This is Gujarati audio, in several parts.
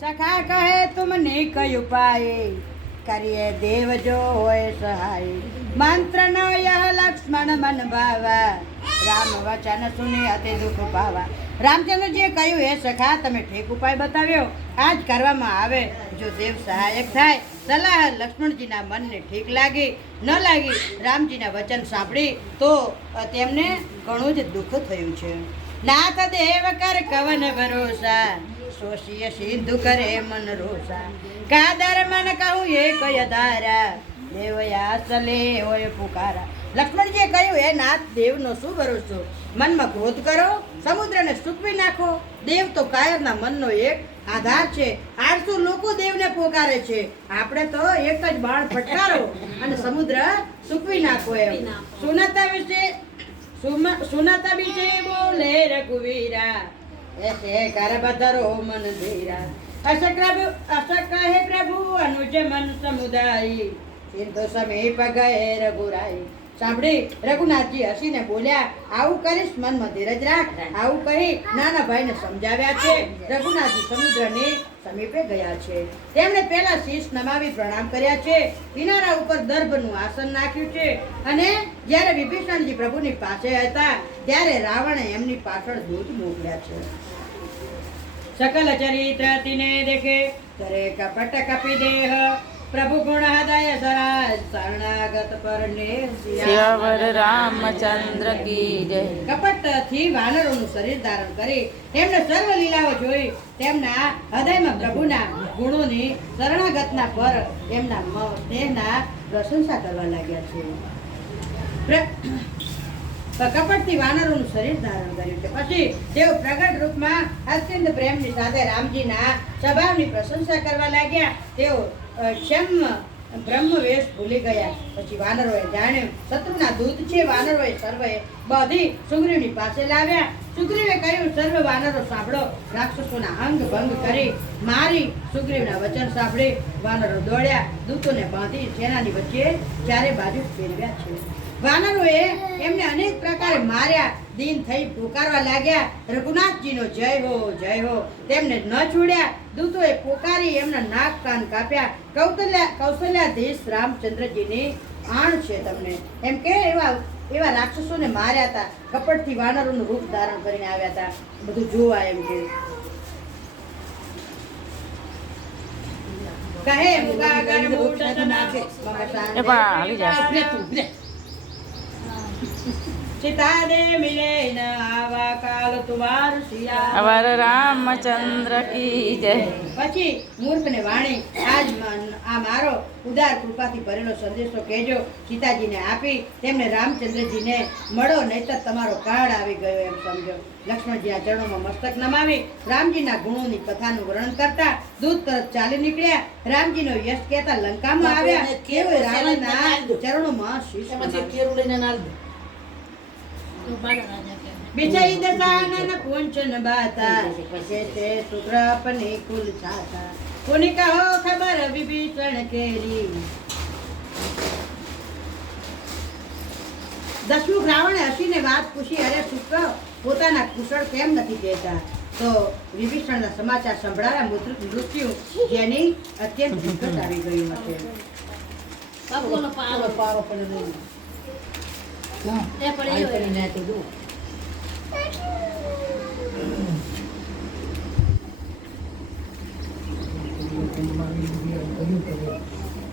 સખા કહે તુમને કયું પાયે કરીએ દેવ જો હોય સહાય મંત્ર નો યહ લક્ષ્મણ મન ભાવા રામ વચન સુની અતિ દુઃખ પાવા. રામચંદ્રજીએ કહ્યું, હે સખા તમે ઠીક ઉપાય બતાવ્યો, આજ કરવામાં આવે. જો દેવ સહાયક થાય, સલાહ લક્ષ્મણજીના મનને ઠીક લાગી ન લાગી, રામજીના વચન સાંભળી તો તેમને ઘણું જ દુઃખ થયું છે. નાથ દેવ કર કવન ભરોસા સોશિય સિદ્ધ કરે મન રોષા. કાદર મન કહું એ કય ધારા દેવયા ચલે હોય પુકારા. લક્ષ્મણજીએ કહ્યું, હે નાથ દેવનો શું ભરોસો, મનમાં ક્રોધ કરો, સમુદ્રને સૂકવી નાખો. દેવ તો કાયરના મનનો એક આધાર છે. આળસુ લોકો દેવને પોકારે છે, આપણે તો એક જ બાણ ફટકારો અને સમુદ્ર સૂકવી નાખો. એમ સુનાતા વિશે બોલે રઘુવીરા એસે કર બદરો મન ધીરા. અશક કહે પ્રભુ અનુજ મન સમુદાય સિંધુ સમીપ ગયે રઘુરાય. સાંભળી રઘુનાથજી હસીને બોલ્યા, આવું કરીશ મનમાં ધીરજ રાખ. આવું કહી નાના ભાઈને સમજાવ્યા છે. રઘુનાથજી સમુદ્રની સમીપે ગયા છે. તેમણે પહેલા શીશ નમાવી પ્રણામ કર્યા છે. કિનારા ઉપર દર્ભનું આસન નાખ્યું છે અને જ્યારે વિભીષણજી પ્રભુની પાસે હતા ત્યારે રાવણે એમની પાછળ દૂત મોકલ્યા છે. સકલ ચરિત્ર તિને દેખે કરે કપટ કપી દેહ પ્રભુ ગુણ હૃદય સરાજ શરણાગત પરને સિયાવર રામચંદ્ર કી જય. કપટથી વાનરોનું શરીર ધારણ કરી તેમને સર્વ લીલાઓ જોઈ તેમના હૃદયમાં પ્રભુના ગુણોની શરણાગતના પર એમના સ્નેહના પ્રશંસા કરવા લાગ્યા છે. કપટથી વાનરોનું શરીર ધારણ કર્યું છે. પછી તેઓ પ્રગટ રૂપમાં અત્યંત પ્રેમની સાથે રામજીના સ્વભાવની પ્રશંસા કરવા લાગ્યા. તેઓ ક્ષમ બ્રહ્મ વેશ ભૂલી ગયા. પછી વાનરોએ જાણ્યું શત્રુના દૂત છે. વાનરોએ સર્વે બધી સુગ્રીવની પાસે લાવ્યા. સુગ્રીવે કહ્યું, સર્વ વાનરો સાંભળો. રાક્ષસોના અંગ ભંગ કરી મારી સુગ્રીવના વચન સાંભળી વાનરો દોડ્યા. દૂતોને બાંધી સેનાની વચ્ચે ચારે બાજુ ફેરવ્યા છે. વાનરોએ એમને અનેક પ્રકારે માર્યા. દીન થઈ પોકારવા લાગ્યા, રઘુનાથજીનો જય હો જય હો. તેમને ન છોડ્યા. દૂતોએ પોકારી એમના નાક કાન કાપ્યા. કૌશલ્યાધીશ રામચંદ્રજીની આણ છે તમને એમ કે એવા રાક્ષસોને માર્યા હતા. કપટથી વાનરોનું રૂપ ધારણ કરીને આવ્યા હતા. બધું જોવા એમ કે કહે મુગાગર મૂઢ નાખે હાલી જાય. સીતા દે મિલે ન આવા કાલ તુમાર સિયા અવર રામચંદ્ર કી જય. પછી મૂર્ખને વાણી, આજ આ મારો ઉદાર કૃપાથી ભરેલો સંદેશો કહેજો. સીતાજીને આપી તેમને રામચંદ્રજીને મળો, નહીતર તમારો કાળ આવી ગયો એમ સમજો. લક્ષ્મણજીના ચરણોમાં મસ્તક નમાવી રામજીના ગુણોની કથાનું વર્ણન કરતા દૂત તરફ ચાલી નીકળ્યા. રામજીનો યશ કહેતા લંકામાં આવ્યા. તેઓ રાવણના ચરણોમાં શીશ વિજય દશાનન કુંચન બાતા પછે સુગ્રપની કુલ છાતા. કોની કહો ખબર વિભીષણ કેરી. દશમુખ રાવણે હસીને વાત પૂછી, અરે શુક્ર પોતાના કુશળ કેમ નથી કહેતા? તો વિભીષણના સમાચાર સંભળાવ્યા. મૃત્યુ જેની અત્યંત વિકટ આવી ગયું હશે.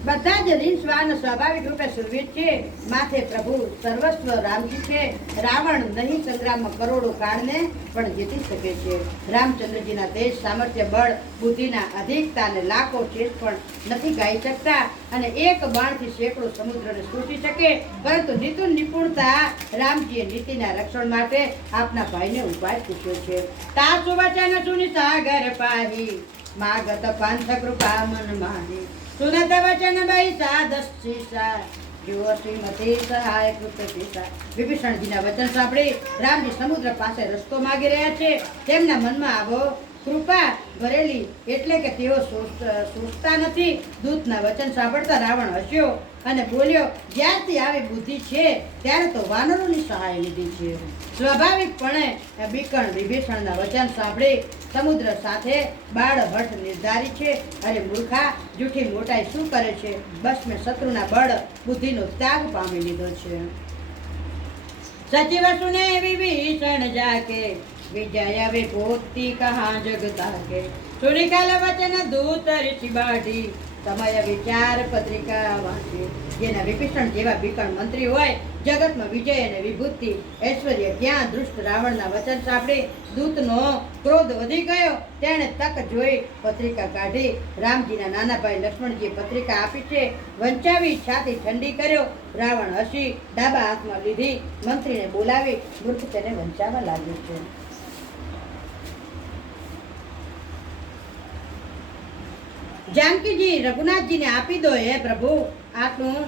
બધા જ રીંછવાન સ્વાભાવિક રૂપે સુરવીર છે. માથે પ્રભુ સર્વસ્વ રામજી છે. રાવણ નહીં સંગ્રામમાં કરોડો કાળને પણ જીતી શકે છે. રામચંદ્રજીના તેજ, સામર્થ્ય, બળ, બુદ્ધિના અધિકતા અને લાખો ચેસ પણ નથી ગાઈ શકતા અને એક બાણથી સેંકડો સમુદ્રને સૂચી શકે. પરંતુ નિપુણ નિપુણતા રામજીએ નીતિના રક્ષણ માટે આપના ભાઈને ઉપાય પૂછ્યો છે. તાસુ વચન સુની સાગર પાહી માગત પાંથ કૃપા મન માહી. સુનત વચન બૈસા દશીસા જુઓ શ્રીમતી સહાય કૃત સીતા. વિભીષણજીના વચન સાંભળી રામજી સમુદ્ર પાસે રસ્તો માગી રહ્યા છે. તેમના મનમાં આવો કૃપા ભરેલી એટલે કે તેઓ સોચતા નથી. દૂતના વચન સાંભળતા રાવણ હસ્યો અને બોલ્યો, જ્યારથી આવી બુદ્ધિ છે ત્યારે તો વાનરોની સહાય લીધી છે. સ્વાભાવિકપણે બીકણ વિભીષણના વચન સાંભળી સમુદ્ર સાથે બાળ હઠ નિર્ધારી છે. અરે મૂર્ખા, જૂઠી મોટાઈ શું કરે છે? બસ મેં શત્રુના બળ બુદ્ધિનો ત્યાગ પામી લીધો છે. સચિવ સુને વિભીષણ જાકે વિજય વિભૂતિ કહા જગતા કે સુની કાલ વચન દૂત ઋષિ બાઢી સમય વિચાર પત્રિકા વાંચી. જેના વિભીષણ જેવા બીકણ મંત્રી હોય, જગતમાં વિજય અને વિભૂતિ ઐશ્વર્ય ક્યાં? દુષ્ટ રાવણના વચન સાંભળી દૂતનો ક્રોધ વધી ગયો. તેણે તક જોઈ પત્રિકા કાઢી. રામજીના નાના ભાઈ લક્ષ્મણજીએ પત્રિકા આપી છે. વંચાવી છાતી ઠંડી કર્યો. રાવણ હસી ડાબા હાથમાં લીધી, મંત્રીને બોલાવી મૂર્ખ તેને વંચાવા લાગ્યો છે. જાનકીજી રઘુનાથજીને આપી દો હે પ્રભુ આટલું.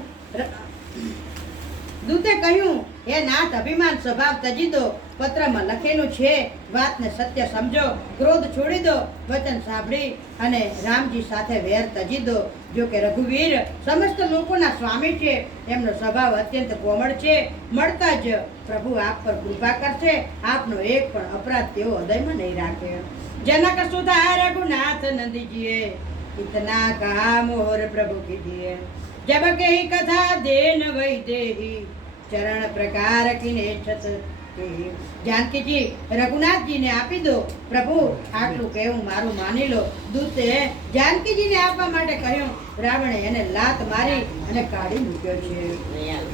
દૂતે કહ્યું, હે નાથ, અભિમાન સ્વભાવ તજી દો. પત્રમાં લખેલું છે, વાતને સત્ય સમજો, ક્રોધ છોડી દો. વચન સાંભળી અને રામજી સાથે વેર તજી દો. જો કે રઘુવીર સમસ્ત લોકોના સ્વામી છે, એમનો સ્વભાવ અત્યંત કોમળ છે. મળતા જ પ્રભુ આપ પર કૃપા કરશે. આપનો એક પણ અપરાધ તેઓ હૃદયમાં નહીં રાખે. જનક સુધા રઘુનાથ નંદીજીએ इतना कहा मोर प्रभु कीजिए. जब कही कथा देन वही देही चरण प्रकार किने छत. જાનકીજી રઘુનાથજીને આપી દો. પ્રભુ આટલું કહેવું મારું માની લો. દૂતે જાનકીજીને આપવા માટે કહ્યું. રાવણે એને લાત મારી અને કાઢી મૂક્યો છે.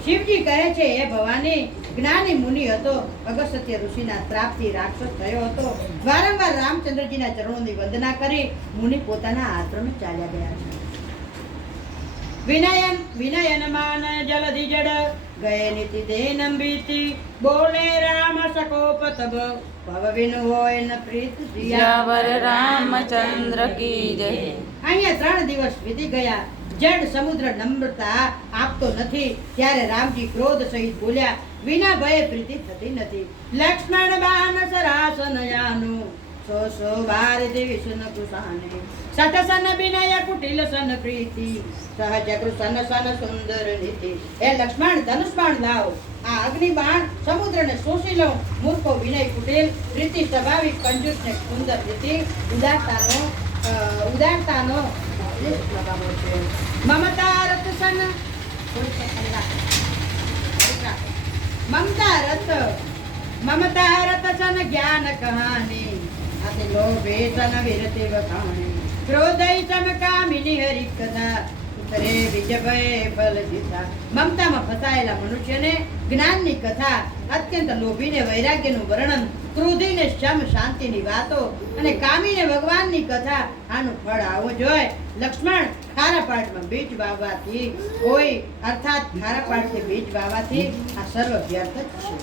શિવજી કહે છે, હે ભવાની, જ્ઞાની મુનિ હતો. અગસ્ત્ય ઋષિના શ્રાપથી રાક્ષસ થયો હતો. વારંવાર રામચંદ્રજીના ચરણોની વંદના કરી મુનિ પોતાના આશ્રમે ચાલ્યા ગયા છે. વિનયન માન જલધિ જડ ગયે નીતિ દેનમ બીતી. બોલે રામ સકોપ તબ ભવ વિન હોય ન પ્રીત સિયાવર રામચંદ્ર કી જય. અહીંયા 3 દિવસ વીતી ગયા. જડ સમુદ્ર નમ્રતા આપતો નથી. ત્યારે રામજી ક્રોધ સહિત બોલ્યા, વિના ભયે પ્રીતિ થતી નથી. લક્ષ્મણ બાન સરાસન યાનું સો ભારતી વિષ્ણુ કૃષાને. સટસન વિનય કુટિલ સન પ્રીતિ સહજ કૃષન સન સુંદર નીતિ. હે લક્ષ્મણ, ધનુષ બાણ લાવ. આ અગ્નિ બાણ સમુદ્રને શોષી લઉં. મૂર્ખો વિનય કુટિલ, પ્રીતિ સ્વાભાવિક, કંજૂસ ને સુંદર નીતિ. ઉદારતાનો લગાવો છે. મમતા રથ સન મમતા રથ સન જ્ઞાન કહાની. આતે લોભે સન વિરતિ વખાણી. ક્રોધૈ સમ કામિની હરિ કથા ઉતરે વિજય ફલ દીધા. મમતામાં ફસાયેલા મનુષ્યને જ્ઞાનની કથા, અત્યંત લોભીને વૈરાગ્યનું વર્ણન, ક્રોધીને શમ શાંતિની વાતો અને કામીને ભગવાનની કથા. આનું ફળ આવું જોઈએ. લક્ષ્મણ, ખારા પાઠમાં બીજ વાવવાથી કોઈ, અર્થાત ખારા પાઠથી બીજ વાવવાથી આ સર્વ વ્યર્થ જ છે.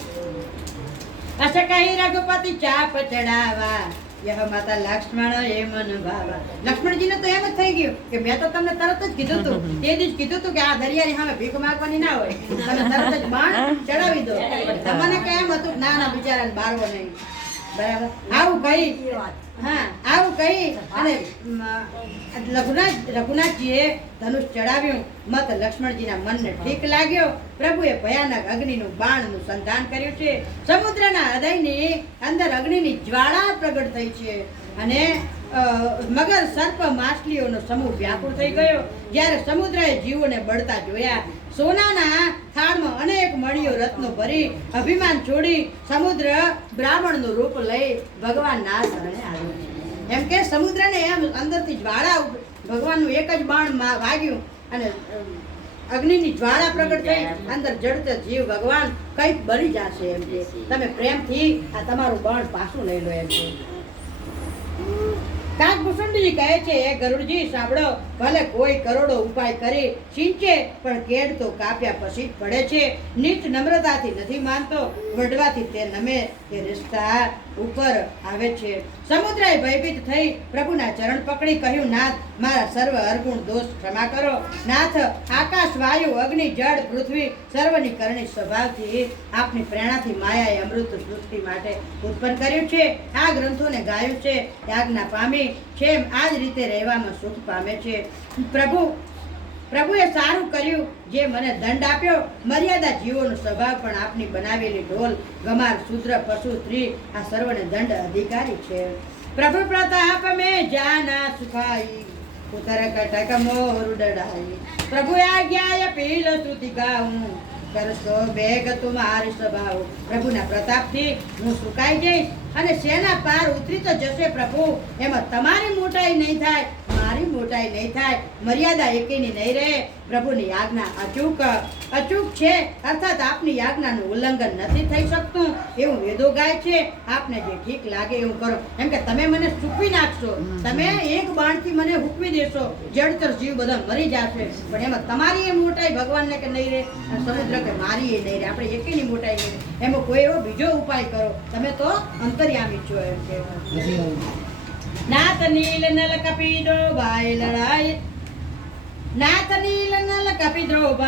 અસ કહી રઘુપતિ ચાપ ચડાવા યહ માતા લક્ષ્મણ એ મન ભાવા. લક્ષ્મણજીને તો એમ જ થઈ ગયું કે મેં તો તમને તરત જ કીધું હતું, તે દિવસ કીધું હતું કે આ દરિયાની સામે ભીખ માંગવાની ના હોય, તમે તરત જ બાણ ચડાવી દો. તમને કેમ હતું? ના ના, બિચારાને બારવો નહીં. બરાબર, આવું કહી અને રઘુનાથજીએ ધનુષ ચડાવ્યું. મત લક્ષ્મણજીના મનને ઠીક લાગ્યો. પ્રભુએ ભયાનક અગ્નિનું બાણનું સંધાન કર્યું છે. સમુદ્રના હૃદયની અંદર અગ્નિની જ્વાળા પ્રગટ થઈ છે અને મગર, સર્પ, માછલીઓનો સમૂહ વ્યાકુળ થઈ ગયો. જ્યારે સમુદ્રએ જીવોને બળતા જોયા, સોનાના થાળમાં અનેક મણિયો રત્નો ભરી અભિમાન છોડી સમુદ્ર બ્રાહ્મણનું રૂપ લઈ ભગવાનના શરણે આવ્યો. એમ કે સમુદ્રને એમ અંદરથી જ્વાળા, ભગવાનનું એક જ બાણ વાગ્યું અને અગ્નિની જ્વાળા પ્રગટ થઈ. અંદર જડતો જીવ ભગવાન કંઈક બળી જશે. એમ કે તમે પ્રેમથી આ તમારું બાણ પાછું લઈ લો. એમ કે કાકભૂષણજી કહે છે, એ ગરુડજી સાંભળો, ભલે કોઈ કરોડો ઉપાય કરી સિંચે પણ કેડ તો કાપ્યા પછી પડે છે. નીચ નમ્રતાથી નથી માનતો, વડવાથી તે નમે. તે રિશ્તા ઉપર આવે છે. સમુદ્રએ ભયભીત થઈ પ્રભુના ચરણ પકડી કહ્યું, નાથ, મારા સર્વ અર્ગુણ દોષ ક્ષમા કરો. નાથ, આકાશ, વાયુ, અગ્નિ, જળ, પૃથ્વી સર્વની કરણી સ્વભાવથી આપની પ્રેરણાથી માયાએ અમૃત સૃષ્ટિ માટે ઉત્પન્ન કર્યું છે. આ ગ્રંથોને ગાયું છે, આજ્ઞા પામી છે, આ જ રીતે રહેવામાં સુખ પામે છે. પ્રભુએ સારું કર્યું જે મને દંડ આપ્યો. મર્યાદા જીવોનો સ્વભાવ પણ આપની બનાવેલી ઢોલ, ગમાર, શૂદ્ર, પશુ, સ્ત્રી આ સર્વને દંડ અધિકારી છે. પ્રભુ પ્રતાપ મેં જાના સુખાઈ, ઉતર કટક મોર ડડાઈ. પ્રભુ આજ્ઞાય પીલ સ્તુતિ ગાઉં, કરશો બેગ તુમારી સ્વભાવ. પ્રભુના પ્રતાપથી હું સુકાઈ જઈશ અને સેના પાર ઉતરી તો જશે પ્રભુ. એમાં તમારી મોટાઈ નહીં થાય, મારી મોટાઈ નહીં થાય, મર્યાદા એકેની નહીં રહે. પ્રભુની આજ્ઞા અચૂક છે, અર્થાત આપની આજ્ઞાનું ઉલ્લંઘન નથી થઈ શકતું એવું વેદો ગાય છે. આપને જે ઠીક લાગે એવું કરો. એમ કે તમે મને સૂકવી નાખશો, તમે એક બાણથી મને હુકવી દેશો, જળચર જીવ બધા મરી જશે, પણ એમાં તમારી એ મોટાઈ ભગવાનને કે નહીં રહે, અને સમુદ્ર કે મારી એ નહીં રહે, આપણે એકેની મોટાઈ નહીં રહે. એમાં કોઈ એવો બીજો ઉપાય કરો, તમે તો અંતર્યામી છો એમ કહેવાય. નાથ નીલ નલ કપી દો ભાઈ લડાઈ, નાથ નીલ નલ કપી દ્રો